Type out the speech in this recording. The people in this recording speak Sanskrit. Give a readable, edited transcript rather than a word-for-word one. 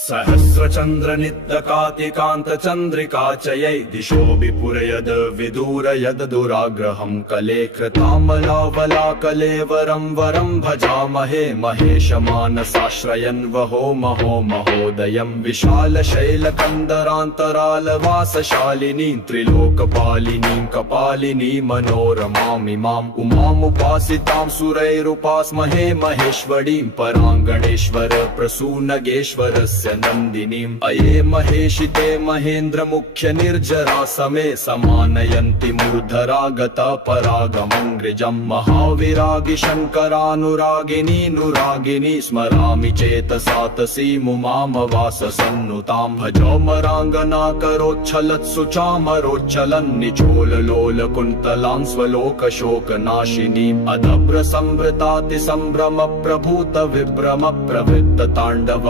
सहस्रचन्द्रनित्यकातिकान्तचन्द्रिका च यै दिशो विपुरयद् विदूरयद् दुराग्रहं कलेकृतामलावलाकलेवरं वरं भजामहे महेशमानसाश्रयन् वहो महो महोदयं विशालशैलकन्दरान्तरालवासशालिनीं त्रिलोकपालिनीं कपालिनी मनोरमामिमाम् उमामुपासितां सुरैरुपास्महे महेश्वरीं पराङ्गणेश्वर प्रसूनगेश्वरस्य नन्दिनीम् अये महेशिते महेन्द्र मुख्य निर्जरा समे समानयन्ति मूर्धरागता परागमङ्ग्रिजम् महाविरागि शङ्करानुरागिनी नुरागिनी स्मरामि चेतसा तसीमुमामवाससन्नुताम् भजोमराङ्गना करोच्छलत्सु चामरोच्चलन् निचोललोल कुन्तलां स्वलोकशोकनाशिनीम् अदभ्र सम्भृताति सम्भ्रम प्रभूत विभ्रम प्रवृत्त ताण्डव